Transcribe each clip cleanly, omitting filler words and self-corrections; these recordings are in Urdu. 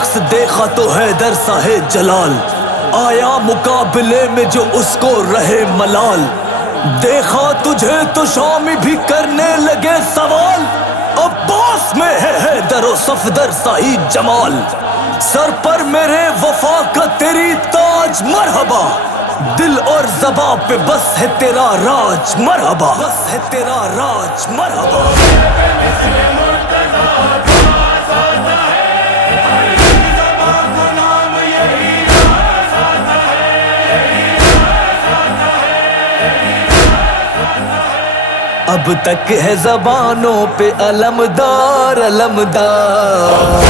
شخص دیکھا تو حیدر سا ہے جلال، آیا مقابلے میں جو اس کو رہے ملال، دیکھا تجھے تو شامی بھی کرنے لگے سوال، عباس میں ہے حیدر و صفدر سا ہی جمال، سر پر میرے وفا کا تیری تاج مرحبا، دل اور زباں پہ بس ہے تیرا راج مرحبا، بس ہے تیرا راج مرحبا۔ اب تک ہے زبانوں پہ علمدار علمدار،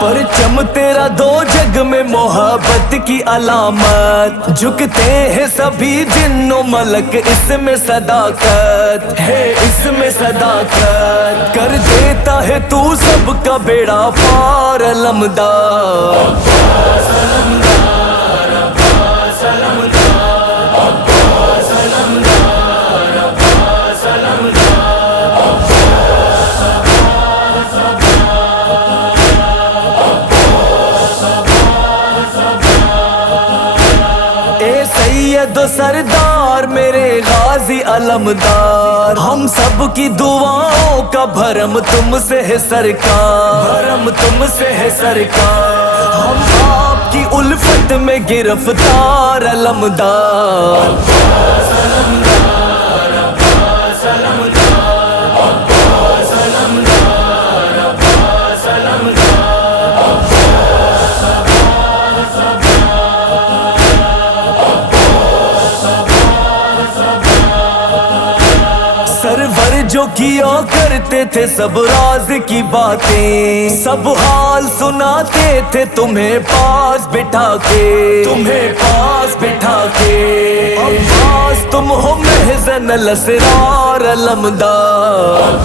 پرچم تیرا دو جگ میں محبت کی علامت، جھکتے ہیں سبھی جن و ملک اس میں صداقت ہے، اس میں صداقت کر دیتا ہے تو سب کا بیڑا پار علمدار۔ سید و سردار میرے غازی علمدار، ہم سب کی دعاؤں کا بھرم تم سے ہے سرکار، بھرم تم سے ہے سرکار، ہم آپ کی الفت میں گرفتار علمدار۔ سرور جو کیا کرتے تھے سب راز کی باتیں، سب حال سناتے تھے تمہیں پاس بٹھا کے، تمہیں پاس بٹھا کے، عباس تم ہو محزن الاسرار علمدار۔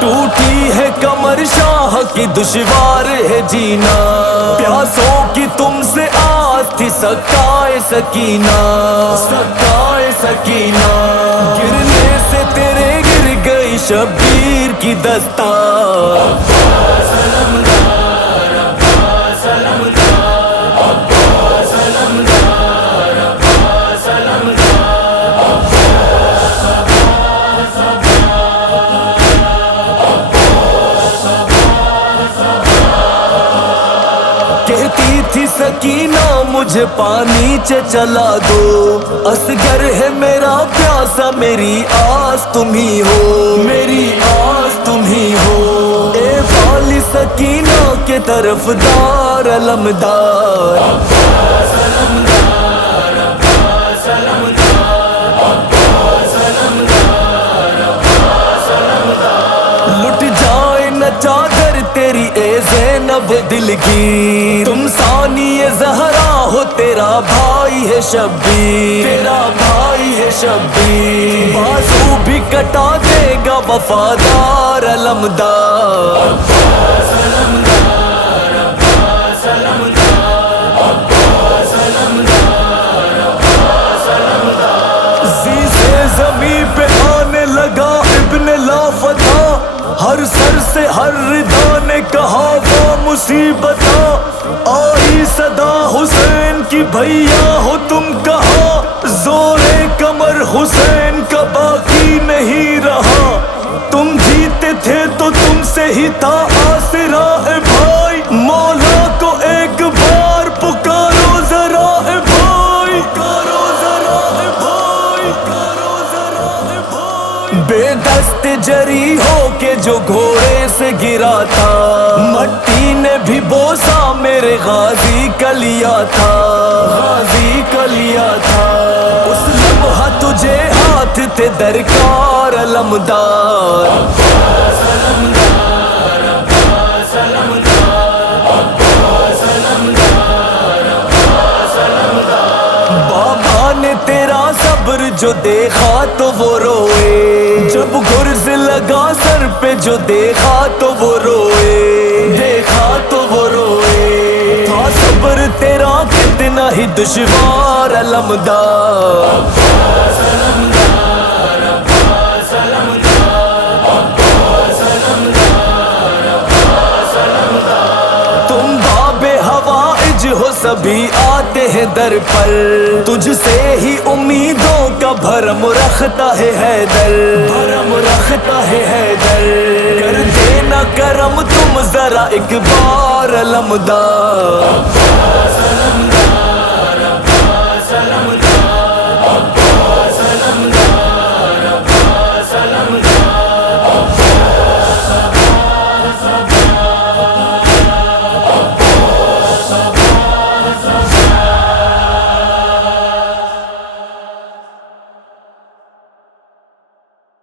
ٹوٹی ہے کمر شاہ کی دشوار ہے جینا، پیاسوں کی تم سے آس تھی سکائے سکینہ، سکائے سکینہ، گرنے سے تیرے گر گئی شبیر کی دستار۔ کہتی تھی سکینہ مجھے پانی سے چلا دو، اصغر ہے میرا پیاسا میری آس تم ہی ہو، میری آس تم ہی ہو، اے والی سکینہ کے طرفدار علمدار۔ لٹ جائے نہ چادر تیری اے زینب دل کی، تم ثانی زہرا ہو تیرا بھائی ہے شبیر، تیرا بھائی ہے شبیر، بازو بھی کٹا دے گا وفادار علمدار۔ زی سے زمین پہ آنے لگا ابن لافتہ، ہر سر سے ہر ردا نے کہا وہ مصیبتہ، آئی صدا حسین کی بھیا ہو تم کہاں، زور کمر حسین کا باقی نہیں رہا، تم جیتے تھے تو تم سے ہی تھا آسرا اے بھائی، مولا کو ایک بار پکارو ذرا اے بھائی، پکارو ذرا اے بھائی، پکارو ذرا اے بھائی۔ بے دست جری ہو کے جو گھوڑے سے گرا تھا، مٹی نے بھی بوسا میرے غازی کا لیا تھا، غازی کا لیا تھا، اس لمحہ تجھے ہاتھ تھے درکار علمدار۔ بابا جو دیکھا تو وہ روئے، جب گرز لگا سر پہ جو دیکھا تو وہ روئے، دیکھا تو وہ روئے، تھا صبر تیرا کتنا ہی دشوار علمدار، تم باب ہوائج ہو سبھی آتے ہیں در پر، تجھ سے ہی امیدوں کا بھرم رکھتا ہے حیدر، بھرم رکھتا ہے حیدر، کر دینا کرم تم ذرا ایک بار علمدار،